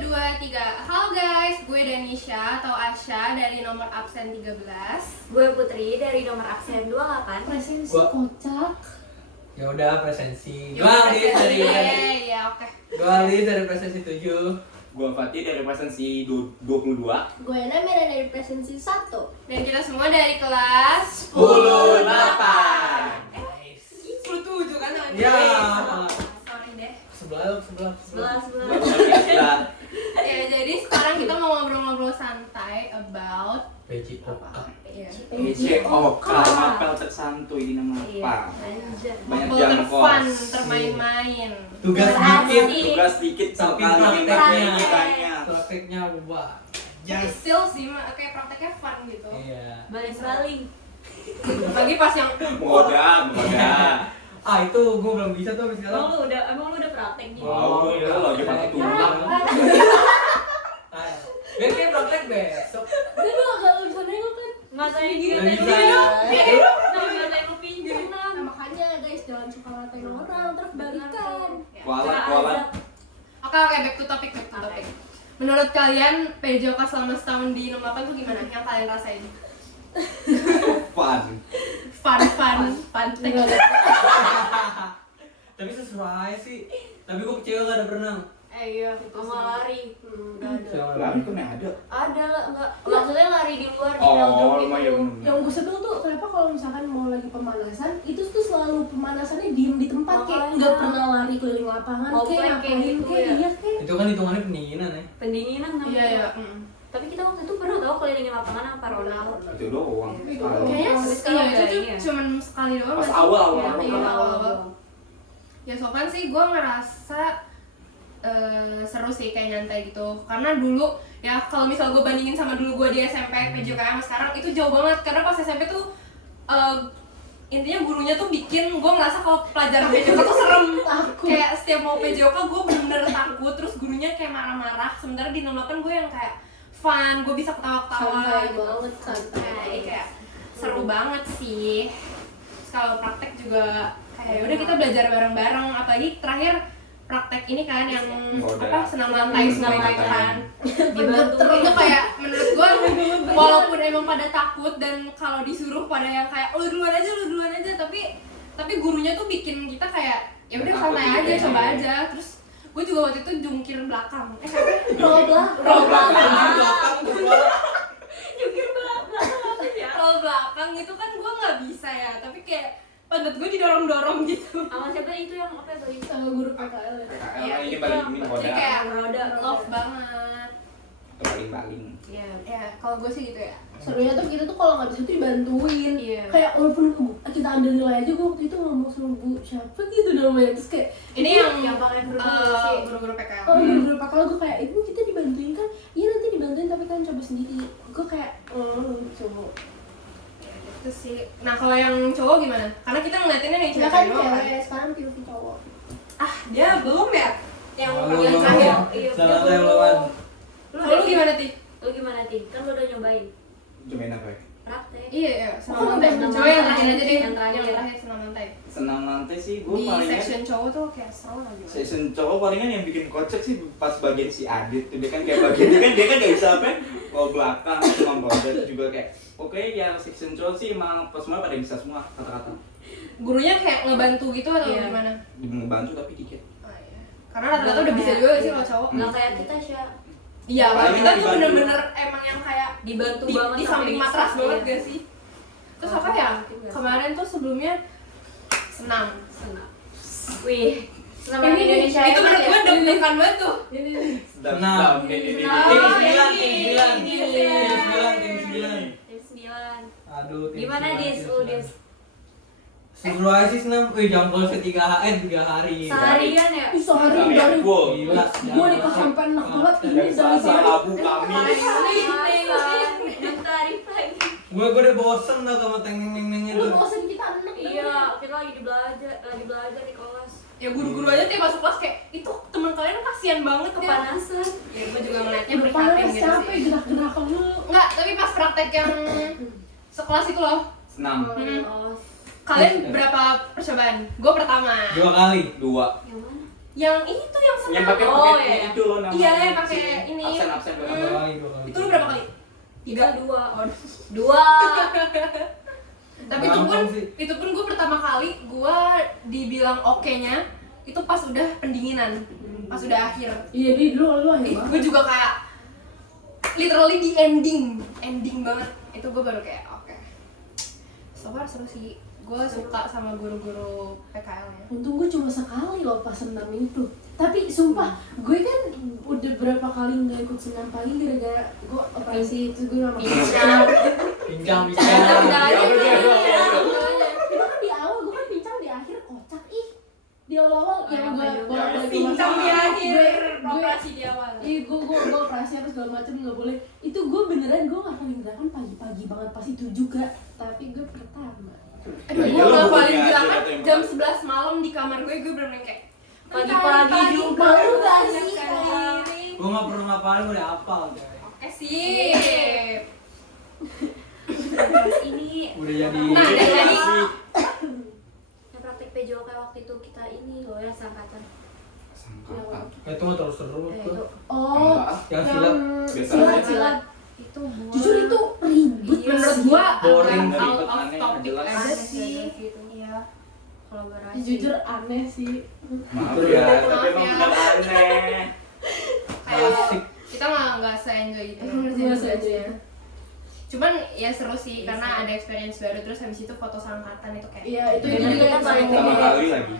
2, 3. Halo guys, gue Danisha atau Asya dari nomor absen 13. Gue Putri dari nomor absen 28. Presensi kocak. Ya udah presensi. Ya Gua udah, Ali dari Iya, oke. presensi 7. Gua Fatih dari presensi 22. Gue Namira dari presensi 1. Dan kita semua dari kelas 10-8. 10-7 kan? Ya. Sorry deh. Sebelah. Ya, jadi sekarang kita mau ngobrol-ngobrol santai about PJOK, apel tersantuy di nama apa? Banyak ngobrol jangkau. terfun, termain-main. Tugas Berarti. dikit. Tugas dikit Tapi sekali prakteknya banyak. Prakteknya wah. Tapi still sih, kayak prakteknya fun gitu. Iya. Baling-baling. Bagi pas yang Moda. Ah itu gua belum bisa tuh sampai sekarang. Emang lu udah praktek nih? Wow, lu lagi pakai tulang. Biar kayak praktek besok. Gue juga gak bisa nengok kan. Ngatain Nggak gitu. bisa. Ngatain lu pinggir. Nah, makanya guys jangan suka ngatain orang terus balikan. Kualat. Oke, back to topic. Menurut kalian PJOK selama setahun di nomor 8 tuh gimana? Yang kalian rasain? Fun. Fun. Tapi sesuai sih. Tapi gua kecewa gak ada berenang. Iya, Sama lari. Udah ada. Lari kan ada. Ada lah, enggak. Maksudnya lari di luar di Oh, velodrome lumayan. gitu. Yang gue sebel tuh kenapa kalau misalkan mau lagi pemanasan itu tuh selalu pemanasannya diem di tempat kayak Makanya. nggak pernah lari keliling lapangan Ngoplek kayak kayak ngapain gitu kayak ya. iya kayak Itu kan hitungannya pendinginan ya. Pendinginan namanya. Iya. Tapi kita waktu itu pernah tahu kelilingin lapangan sama Ronald. Itu doang. Kayaknya Tapi sekarang itu udah tuh ini ya. cuman sekali doang. Pas nggak sih? awal. Iya, awal. Ya sopan sih gue ngerasa seru sih kayak nyantai gitu. Karena dulu ya kalau misal gue bandingin sama dulu gue di SMP PJOK sama sekarang itu jauh banget. Karena pas SMP tuh intinya gurunya tuh bikin gue ngerasa kalau pelajaran PJOK tuh serem. Kayak setiap mau PJOK gue bener-bener takut. Terus gurunya kayak marah-marah. Sementara di nomor 8 gue yang kayak fun, gue bisa ketawa-ketawa santai gitu. banget santai. Nah, kayak seru banget sih. Terus kalau praktek juga kayak udah kita belajar bareng-bareng. Apalagi terakhir praktek ini kan yang Moda. apa senam lantai Senam semua itu lantai. kan. Dibantu. Itu kayak menurut gua walaupun emang pada takut dan kalau disuruh pada yang kayak lu duluan aja tapi gurunya tuh bikin kita kayak ya udah Takut santai gitu aja ya. coba aja. Terus gue juga waktu itu jungkir belakang. Roll Kalau belakang itu kan gue nggak bisa ya, tapi kayak pantat gue didorong-dorong gitu. Sama siapa itu yang apa ya? sama guru PKL. Iya, Ini gitu. balik ini Jadi kayak roda. love banget. baling-baling. Ya kalau gue sih gitu ya. Serunya tuh kita tuh kalau nggak bisa tuh dibantuin. Iya. Kayak walaupun kita ada nilai aja gue waktu itu ngomong sama bu siapa gitu namanya terus kayak Ini yang pakai kerudung sih. guru-guru PKL. oh guru-guru PKL gue kayak ibu kita dibantuin kan iya nanti dibantuin tapi kan coba sendiri gue kayak coba Itu sih. Nah kalau yang cowok gimana? Karena kita ngeliatinnya nih kita cewek kan doang kan. cewek sekarang pilih cowok Ah dia belum ya? Yang Belum. yang terakhir. Iya, Selamat belum. yang lawan. Kalau lu gimana Ti? Lu gimana, Ti? Kan lu udah nyobain. Cobain apa ya? Praktek. Iya, senam Oh, lantai. senam Coba yang lantai. terakhir aja deh. Yang terakhir. senam lantai. Senam lantai sih gue Di paling section cowok tuh kayak seru lagi. season cowok palingan yang bikin kocak sih pas bagian si Adit tuh dia kan kayak bagian dia kan gak bisa apa kalau belakang cuma badan terus juga kayak oke yang season cowok sih emang pas semua pada bisa semua kata-kata Gurunya kayak ngebantu gitu atau Iya. gimana? ngebantu tapi dikit Oh, iya. Karena rata-rata udah bisa juga sih kalau cowok. Nggak kayak kita, Sya. Iya, kalau Paling kita tuh dibantu. bener-bener emang yang kayak Dibantu di, banget di sampai samping bisa, matras banget iya. gak sih? Terus apa ya? Kemarin tuh sebelumnya senam. Wih. Senam Ini Indonesia Itu hebat menurut ya? gue deg-degan banget tuh. ini sedap Tim 9. Aduh, tim Gimana, 9, Dis? tim Lu, 9. Dis? Seru aja sih senam. Wih, jangkol tiga hari. Seharian ya? sehari Kalian dari full Gila. gue nikah sampai enak banget ini dari dari Selasa Rabu Kamis Minta reply. Gue udah bosen dah sama teng-teng-teng itu. lu bosan kita enak Iya, kita lagi belajar di kelas. Ya guru-guru aja tiap masuk kelas kayak itu teman kalian kasihan banget ya. Kepanasan. Ya gue juga ngeliatnya udah prihatin panas gitu capek sih. gerak-gerakan lu Enggak, tapi pas praktek yang sekelas itu loh. senam Oh, Kalian berapa percobaan? Gue pertama. 2 kali. 2 yang mana? Yang ini tuh yang Yang pakai Oh, pakai iya. itu loh namanya. Iya, yang pakai ini. Absen berapa? Dua kali. Itu lu berapa kali? 3. Dua. Dua. Tapi itu pun Gampang sih. gue pertama kali gue dibilang oke-nya itu pas udah pendinginan, pas udah akhir. Iya, di dulu akhir banget. Gue juga kayak literally di ending banget. Itu gue baru kayak oke. So far seru sih. Gue suka sama guru-guru PKL-nya. Untung gue cuma sekali loh pas senam itu. Tapi sumpah, gue kan udah berapa kali nggak ikut senam pagi gara-gara gue operasi terus gue nggak makan. Pincang. Udah aja udah, udah. Itu kan di awal, gue kan pincang di akhir kocak ih. Di awal yang gue Pincang di akhir, operasi di awal. Iya, gue operasi harus segala macem nggak boleh. Itu gue beneran gue ngapalin gerakan pagi-pagi banget pas itu juga. Tapi gue pertama. Aduh, gue ngapalin gerakan jam 11 malam di kamar gue bener-bener kayak Pagi-pagi juga. Malu gak sih? Gue nggak perlu ngapalin, gue udah hafal. Oke sip. Terus ini Udah jadi. Nah, dari tadi yang praktek PJO kayak waktu itu kita ini loh ya seangkatan. Sangkatan. Itu mah terus seru. Itu Oh, Yang silat. Biasa. silat. itu buat Jujur itu ribet menurut sih. gua Boring, agak out ribet, of aneh, topic jelas. aja aneh sih. gitu. Iya. Kolaborasi. Jujur aneh sih. Maaf ya, tapi Maaf emang ya. bener aneh. Kayak Asik. kita nggak se-enjoy itu. Gue saja. Cuman ya seru sih karena ada experience baru, terus habis itu foto sangkatan itu kayak Iya, itu Bener, juga kita paling Pertama exciting. kali lagi.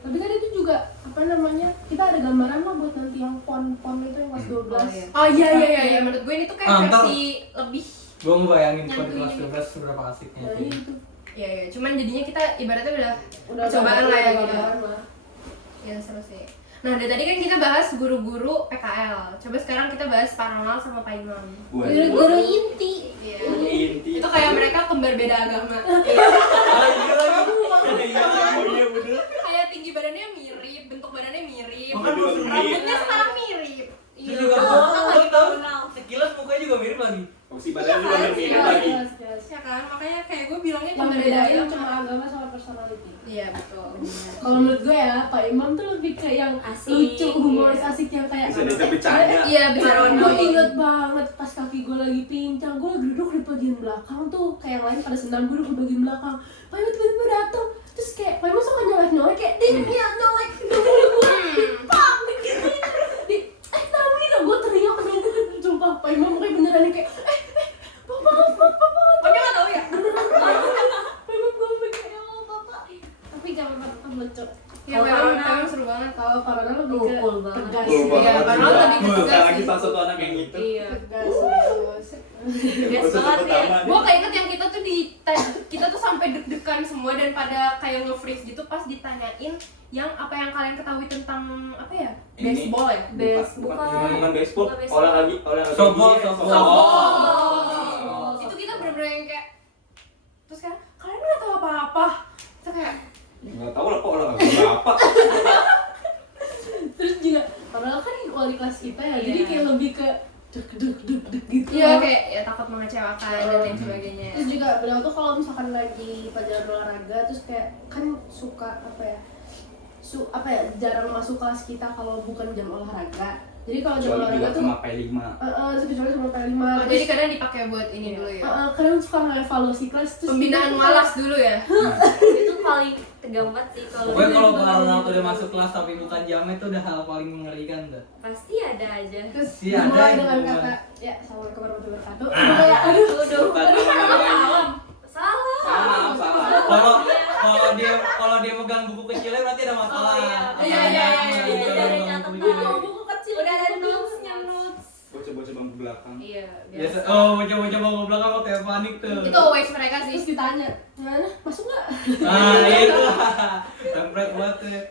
Tapi kan itu juga apa namanya? Kita ada gambaran lah buat nanti yang pon itu yang kelas 12. iya. oh iya menurut gue ini tuh kayak Ntar. versi lebih Gue ngebayangin Yang pada kelas ini. 12 seberapa asiknya. Nah, itu. ya cuman jadinya kita ibaratnya udah Udah percobaan lah ya gitu. gambaran lah. Ya seru sih. Nah dari tadi kan kita bahas guru-guru PKL. Coba sekarang kita bahas Pak Ronald sama Pak Imam. Guru-guru inti. Iya. Inti. Itu kayak mereka kembar beda agama. Ah, iya lagi. Oh iya bener. Kayak tinggi badannya mirip, bentuk badannya mirip, Makan dua mirip. rambutnya sekarang mirip. Terus juga gue tau sekilas mukanya juga mirip lagi. Si badan juga mirip lagi. Ya kan, makanya kayak gue bilangnya Yang kembar beda bedain agama. cuma agama sama personality. Iya betul. Kalau menurut gue ya, Pak Imam tuh lebih kayak yang Asik. lucu, humoris, asik yang kayak Bisa diajak bercanda. Iya bicara Gue ongoing. inget banget pas kaki gue lagi pincang, gue lagi duduk di bagian belakang tuh. Kayak yang lain pada senam, gue duduk di bagian belakang. Pak Imam tiba-tiba datang, terus kayak Pak Imam suka nyolek-nyolek kayak dia nyolek gue, pam gitu. Tahu ini gue teriak dong, sumpah Pak Imam kayak beneran kayak maaf. Oh dia nggak tahu ya? Pak Imam gue mikir ya Allah Bapak. Tapi jangan tetap lucu. Iya Kalau memang Corona- memang seru banget. Kalau Corona lebih ke Cool banget. tegas. Cool Iya, banget. Pak Ronald lebih ke Bukan tegas lagi sih. salah satu anak yang gitu. Iya. Tegas. Biasa Episode banget ya. pertama Gue nih. keinget yang kita tuh sampai deg-degan semua dan pada kayak nge-freeze gitu pas ditanyain yang apa yang kalian ketahui tentang apa ya? Ini. Baseball ya? Bukan baseball. Bukan baseball. Olahraga Softball, gini. softball. Oh. Itu kita bener-bener yang kayak terus kan kalian nggak tahu apa-apa. Kita kayak Nggak tahu lah kok olahraga apa. Terus juga padahal kan wali kelas kita ya, jadi Iya. kayak lebih ke deg gitu. iya kayak ya takut mengecewakan dan lain sebagainya. Terus juga beliau tuh kalau misalkan lagi pelajaran olahraga terus kayak kan suka apa ya? Jarang masuk kelas kita kalau bukan jam olahraga. Jadi kalau jam Kecuali olahraga juga tuh sama P5. kecuali sama P5. Oh, jadi kadang dipakai buat ini dulu ya. Kadang suka ngevaluasi kelas terus Pembinaan kita- malas dulu ya. Itu paling tegang banget sih kalau Pokoknya kalau Pak Ronald udah masuk kelas tapi bukan jamnya itu udah hal paling mengerikan tuh. pasti ada aja. Terus Iya, ada dimulai yang dengan dimulai. kata ya assalamualaikum warahmatullahi wabarakatuh. Kayak aduh Bukan Salam. Salah. Salah. Kalau dia megang buku kecilnya berarti ada masalah. Oh, iya. Iya. Udah ada catatan. buku kecil Udah ada gitu. notes-nya, notes. Bocah-bocah bangku belakang. Iya, Biasa, biasa. oh coba-coba mau belakang kok kayak panik tuh. Itu always mereka sih. Terus ditanya, "Gimana? Masuk nggak?" Nah itu lah, template buat ya.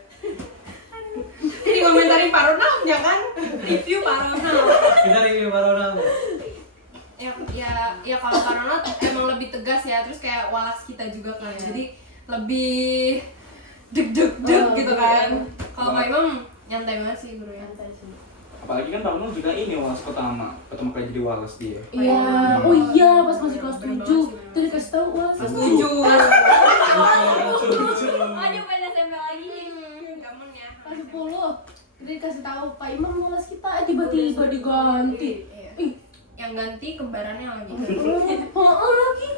Jadi komentarin Pak Ronald ya kan? Review Pak Ronald. Kita review Pak Ronald. Ya kalau Pak Ronald emang lebih tegas ya, terus kayak walas kita juga kan. Jadi lebih deg gitu kan. Kalau Pak Imam nyantai banget sih gurunya. Apalagi kan Pak Nur juga ini walas pertama kali jadi walas dia. Iya, oh iya pas masih kelas 7 itu dikasih tahu wah Kelas setuju. 7. Oh, dia pengen SMP lagi. Gamen ya. Kelas 10 Kita dikasih tahu Pak Imam ngeles kita, tiba-tiba diganti. Iya. Ih, Yang ganti kembarannya lagi. lagi.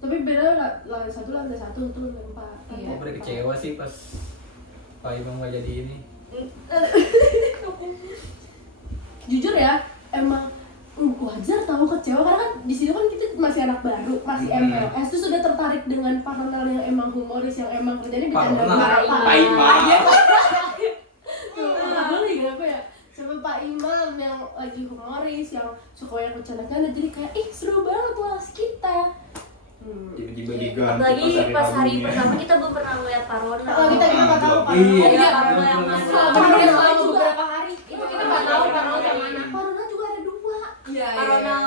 Tapi beda lantai satu itu lantai 4. Iya. Gue pernah kecewa sih pas Pak Imam nggak jadi ini. Jujur ya, emang wajar tahu kecewa karena kan di sini kan kita masih anak baru, masih MLS tuh sudah tertarik dengan Paronal yang emang humoris, yang emang kerjanya bercanda Paronal. Pak Imam. boleh kenapa ya? Sama Pak Imam yang lagi humoris, yang suka yang bercanda-canda, jadi kayak ih seru banget kelas kita. Tiba-tiba diganti Apalagi pas hari Rabunya. pertama kita belum pernah ngeliat Paronal. Oh, kita nggak tahu Pak Iya. Ada Imam. Paronal yang mana? Selama dia selama juga. beberapa hari itu kita nggak tahu Paronal yang mana. Paronal juga ada 2. Iya. Paronal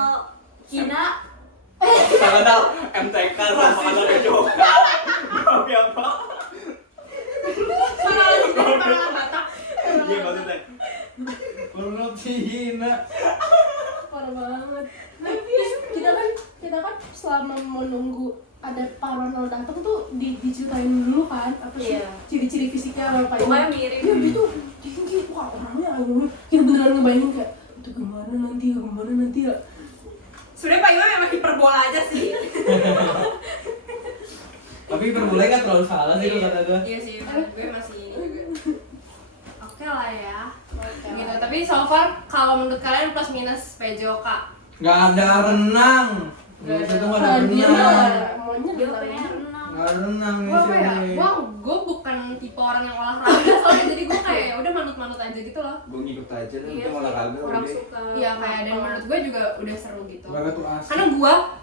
Cina. Paronal MTK sama Paronal Bejoka. Oke apa? Paronal Batak. Iya maksudnya. Paronal Cina. Parah banget. Kita kan selama menunggu ada Paronal datang tuh diceritain dulu kan apa sih Iya. ciri-ciri fisiknya sama Pak Pokoknya Imam. mirip. Ya gitu tinggi, wah orangnya ini kita beneran ngebayangin kayak itu gimana nanti ya. Sebenarnya Pak Imam emang hiperbola aja sih. Tapi hiperbola kan terlalu salah sih kalau kata gue. Iya sih, menurut gue masih ini juga. Oke lah ya. Gitu. Tapi so far kalau menurut kalian plus minus PJOK? Nggak ada renang. Nggak Itu ada. tuh nggak ada Dia renang. maunya Dia renang. pengen renang. Nggak ada renang nih Gue apa ya? sini. Gue bukan tipe orang yang olahraga soalnya jadi gue kayak ya udah manut-manut aja gitu loh. Gue ngikut aja lah, Iya udah olahraga orang udah. suka. Iya kayak dan menurut gue juga udah seru gitu. Olahraga tuh asik. Karena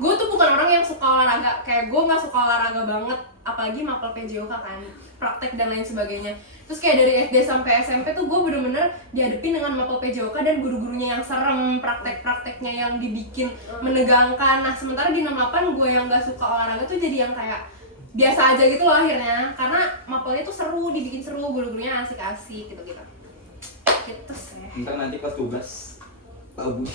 gue tuh bukan orang yang suka olahraga, kayak gue nggak suka olahraga banget, apalagi mapel PJOK kan, praktek dan lain sebagainya. Terus kayak dari SD sampai SMP tuh gue bener-bener dihadapin dengan mapel PJOK dan guru-gurunya yang serem, praktek-prakteknya yang dibikin menegangkan. Nah sementara di 68 gue yang nggak suka olahraga tuh jadi yang kayak biasa aja gitu loh akhirnya, karena mapelnya tuh seru, dibikin seru, guru-gurunya asik-asik gitu-gitu. Gitu sih. Ntar nanti pas tugas Pak Budi.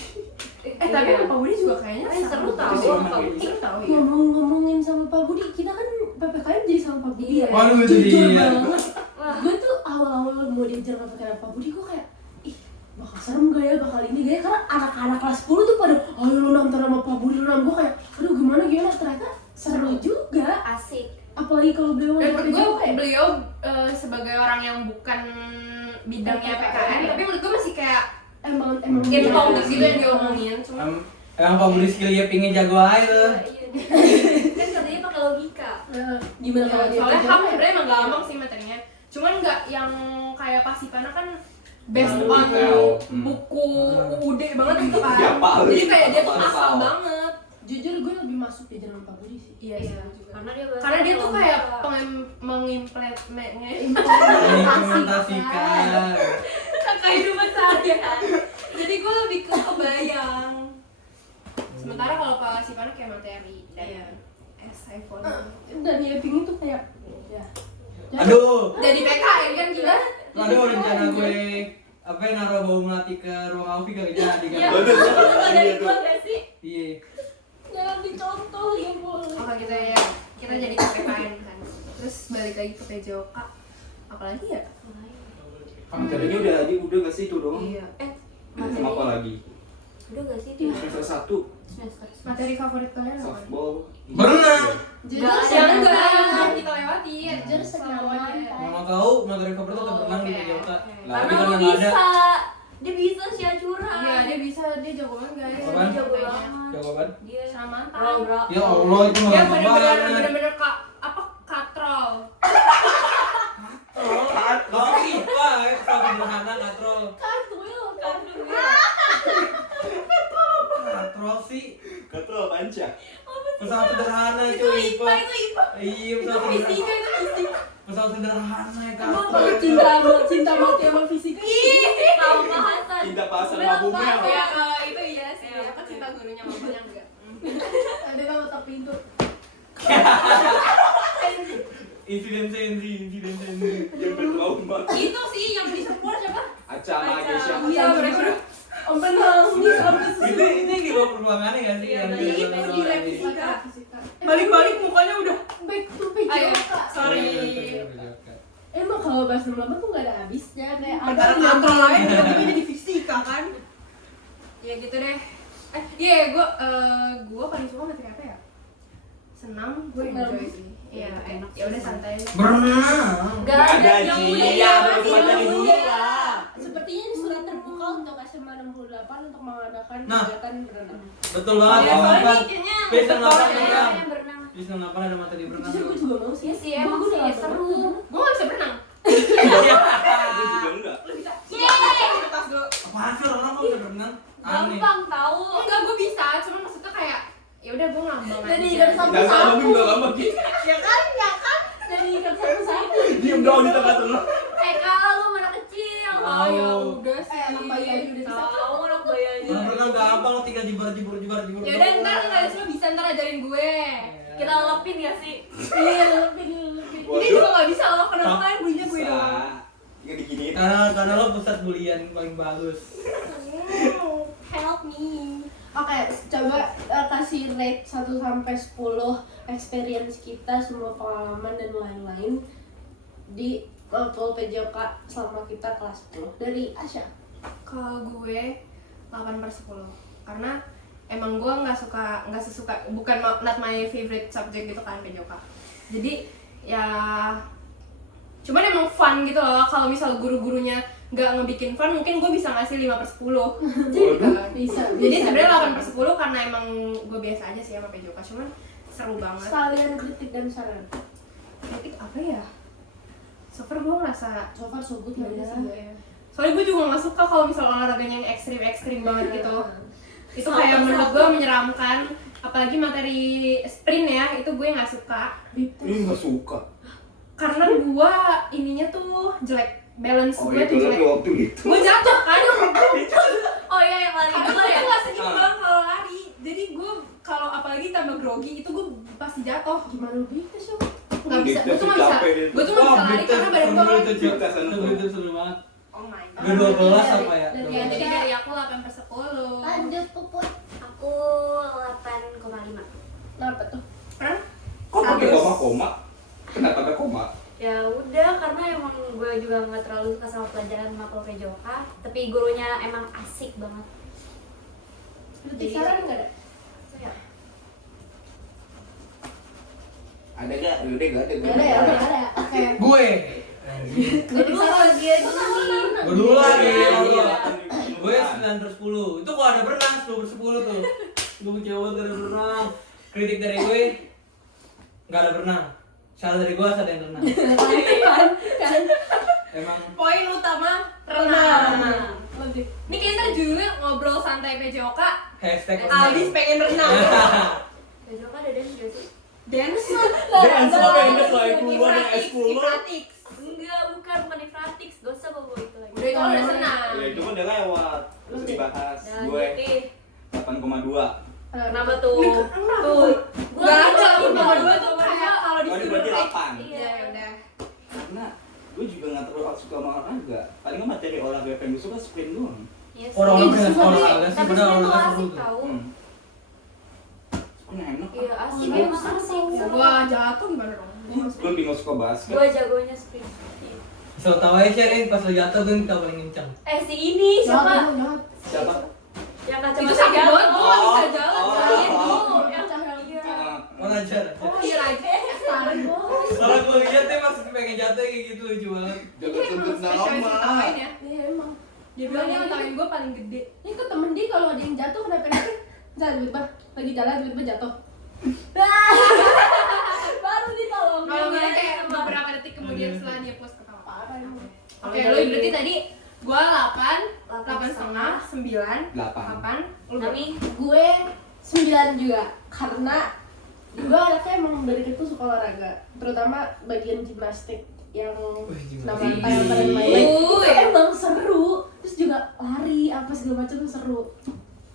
Tapi Pak Budi juga kayaknya Seru tau. Itu sih Pak Budi seru tau ya. Ngomongin sama Pak Budi, kita kan PPKM jadi sama Pak Budi ya. Waduh, itu Jujur dia. banget. Wah. Gue tuh awal-awal mau diajar PPKM Pak Budi, gue kayak ih bakal serem gak ya, bakal ini gak ya, karena anak-anak kelas 10 tuh pada ayo lu nonton sama Pak Budi, lu nonton. Gue kayak aduh gimana ternyata seru juga. Asik. Apalagi kalau beliau Dan ada menurut gue kayak beliau sebagai orang yang bukan bidangnya PKN, tapi menurut gue masih kayak emang info iya. gitu yang diomongin. Cuma Emang Pak Budi skill dia pingin jago aja tuh. Iya deh. Kan katanya pakai logika. Gimana kalau dia soalnya kerja ham kayak- sebenarnya emang gampang sih materinya. Cuman nggak yang kayak Pasipana kan based Terlalu on detail. buku UUD banget gitu kan. Dia apal. Jadi kayak dia tuh Apal. asal banget. Jujur gue lebih masuk di jalan Pak Budi sih. Iya Iya. Karena dia tuh kayak Mengimplementasikan. kehidupan saya. Jadi gue lebih ke kebayang. Sementara kalau Pak Pasipana kayak materi dan Iya. esai phone. Dan ya pingin tuh kayak ya. Aduh. Jadi PKN kan gimana? Aduh, rencana gue apa ya, naruh bau melati ke ruang Alfi gak jadi kan? Iya. Bener. Ada Iya itu tuh. gak sih? Iya. Jangan dicontoh ya boleh. Oke kita ya kita jadi ke PKN kan. Terus balik lagi ke PJOK. Apalagi ya? Materinya udah gak sih itu dong? Iya. Sama apa lagi? Udah gak sih itu? Semester 1 Semester. Materi favorit kalian apa? softball. Berenang. Jujur Nggak ada Yang senyaman. enggak kita lewati. Jujur senyaman. Mau tahu materi favorit tetap berenang di Oke. PJOK. Oke. Lah, Karena tapi lu nggak ada. bisa. Dia bisa sih curhat. Iya dia bisa, dia jago banget guys. Apaan? Dia jago Kayaknya. banget. Jago banget. Dia Sama mantan. Bro. Ya Allah, itu Dia nggak bener-bener apa katrol. Kalau IPA, sederhana katrol. Katrol sih. Katrol panca. Pesawat sederhana Itu cuy, IPA, itu IPA. Iya, pesawat Fisika sederhana. itu fisika. Pesawat sederhana ya Emang katrol. cinta mati sama fisika. Tahu bahasan. Cinta pasan sama bumel. Ya itu iya sih. Aku cinta gurunya mamanya enggak. Ada yang otak pintu. Insiden sensi. Yang bertrauma. Itu sih yang di support siapa? Aca sama Gesya. Iya mereka udah. Sampai nangis sampai Ini gimana perjuangannya gak sih? Iya, Yang iya, dia itu sama di sama lab ini? fisika. fisika. Balik-balik mukanya udah. Back to Ayo, PJOK. sorry. Emang kalau bahas 68 tuh gak ada habisnya kayak ada Perkara kontrol lain tiba-tiba jadi fisika kan. Ya gitu deh. Gue paling suka materi apa ya? Senam, gue enjoy sih. Iya, ya udah santai. Berenang. Gak ada yang Iya, mulia. baru materi dulu lah. Sepertinya ini surat terbuka untuk SMA 68 untuk mengadakan Nah. kegiatan berenang. Betul banget. Ya, soalnya Kan. nih kayaknya Bisa ngapain Iya, ya? yang berenang. Bisa ngapain ada materi berenang? Jujur gue juga mau sih. Iya sih, emang Gua sih nggak seru. gue gak bisa berenang. Gue juga enggak. Lu bisa? Yeay. Lepas dulu. Apaan sih orang kok bisa berenang? Aneh. Gampang tahu. Enggak, gue bisa, cuman maksudnya kayak ya udah gue ngambang aja. Jadi kan sama Enggak sama juga gampang gitu. Ya kan? Jadi ikat satu-satu. Diem dong di tengah-tengah. Kalau lu mana kecil. Oh ya udah sih. Anak bayi aja udah bisa. Tahu anak bayi aja. Orang berenang gampang lo tinggal jibur. Ya udah ntar kalian semua bisa ntar ajarin gue. Kita lepin ya sih. Iya, lebih. Ini juga gak bisa loh, kenapa kalian bulinya gue doang? Bisa. Nggak diginiin. Karena lo pusat bulian paling bagus. Help me. Oke, coba kasih rate 1 sampai 10 experience kita, semua pengalaman dan lain-lain di Pol PJOK selama kita kelas 10. Dari Asya. Kalau gue 8/10 karena emang gue nggak sesuka, bukan not my favorite subject gitu kan PJOK. Jadi ya cuman emang fun gitu loh. Kalau misal guru-gurunya nggak ngebikin fun, mungkin gue bisa ngasih 5/10 gitu. Bisa. Jadi sebenarnya 8/10 karena emang gue biasa aja sih sama PJOK, cuman seru banget. Sekalian kritik dan saran. Kritik apa ya? So far gue ngerasa So far so good ya lah udah ya. sih ya. Soalnya gue juga nggak suka kalau misal olahraganya yang ekstrim banget gitu. Itu kayak menurut gue menyeramkan. Apalagi materi sprint ya, itu gue nggak suka. Ini nggak suka. Karena gue ininya tuh jelek, balance Oh gue itu tuh lagi jelek. waktu itu. Gue jatuh kan. Oh iya yang lari Karena dulu gue ya. nggak sejuk banget kalau lari. Jadi gue kalau apalagi tambah grogi itu gue pasti jatuh. Gimana lu bisa sih? Nggak bisa. Gue tuh nggak bisa. Capek dia. Gue tuh nggak bisa lari karena badan gue kan. Itu seru banget. Oh my Udah 12 apa ya? Dari Ya, 12. jadi dari aku 8/10. Lanjut Puput. Aku 8,5. Kenapa tuh? Hah? Kok pakai koma-koma? Kenapa ada koma? Ya udah, karena emang gue juga nggak terlalu suka sama pelajaran Mapel PJOK, tapi gurunya emang asik banget. Kritik saran nggak ada? Ya. Ada gak? Udah gak ada. Nggak ada ya, udah nggak ada ya. Oke. Gue. Kritik saran lagi aja nih. Gue dulu lagi. Iya. Gue 9/10. Itu kok ada berenang 10/10 tuh. Gue kecewa gak ada berenang. Kritik dari gue nggak ada berenang. Salah dari gue ada yang renang. Kan. Emang Poin utama renang. Lebih. Ini kita judulnya ngobrol santai PJOK. hashtag Abis pengen renang. PJOK ada dance gak sih? Dance. Dance lo pengen dance lo S10 dan Ifratix, S10. Ifratix. Enggak, bukan Ifratix, gak usah bawa itu lagi. Udah itu udah senang. Ya itu udah lewat. Terus dibahas. Nah, Gue gitu. 8,2. Kenapa tuh? Ini kenapa? Tuh. Gak ada Gua nomor nggak 2 tuh kayak kalau di Oh ini berarti 8. Iya. Iya, udah. Karena gue juga gak terlalu suka sama olahraga. Paling nggak materi olahraga yang gue suka sprint doang. Iya sih. Orang-orang Iya, yang suka sekolah deh. agak sih Tapi benar sebenarnya olahraga asik seru tuh. tau. Sprint enak. Iya asik, Iya, emang asik. Ya gua jatuh gimana dong? Gue lebih gak suka basket. Gue jagonya sprint. So tau aja sih pas lo jatuh tuh kita paling kencang. Si ini siapa? Jahat. Siapa? Yang Itu kacamata sakit jatuh. banget, gua gak bisa jalan. Oh. Kalian Oh. dulu. Yang Iya. Ah, Mau ajar. Oh iya lagi. Saran bos. Soalnya gue lihat deh pas pengen jatuh kayak gitu lucu banget. Jangan Ini sebut emang spesialis nama. ketawain ya. Iya emang. Dia bilang dia ngetawain gue paling gede. Ini ke temen dia kalau ada yang jatuh kenapa nanti? Misalnya tiba-tiba lagi jalan tiba-tiba jatuh. Baru ditolong. Kalau nggak kayak beberapa detik kemudian setelah dia post ketawa. Parah emang. Oke, lo berarti tadi gua 8, 8,5, 9, 8. 8. Lu berapa? Nami, Gue 9 juga karena gue anaknya emang dari kecil suka olahraga, terutama bagian gimnastik yang Wih, gimnastik. nama tayangan dan lain-lain. Itu ya. emang seru, terus juga lari apa segala macam seru.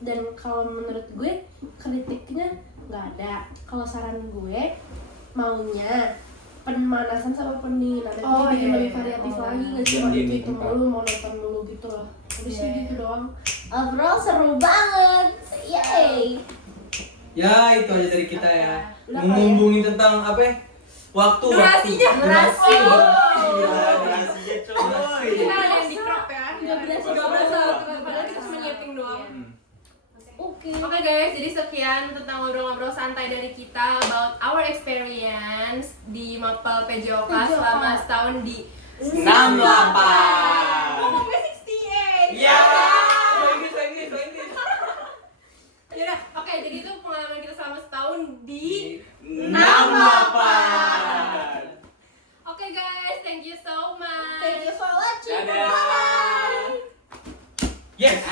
Dan kalau menurut gue kritiknya nggak ada. Kalau saran gue maunya pemanasan sama pendinginan itu Oh, bikin iya, lebih iya. variatif Oh. lagi, nggak cuma Jangan itu tempat. mulu monoton mulu gitu loh. Udah sih Iya. gitu doang. Overall seru banget, yay! Ya itu aja dari kita ya. Udah, Ngomongin tentang apa ya? Waktu. Durasinya. Durasi. Gila, durasinya coy. Kita ada yang di crop ya. Udah berasa. Gak berasa, padahal kita cuma nyiapin doang. Oke. Oke guys, jadi sekian tentang ngobrol-ngobrol santai dari kita about our experience di Mapel PJOK PJOK. selama setahun di 68. ngomongnya 68. Ya. Yaudah, oke, jadi itu pengalaman kita selama setahun di 68. Oke guys, thank you so much. Thank you for watching. Dadah. Yes.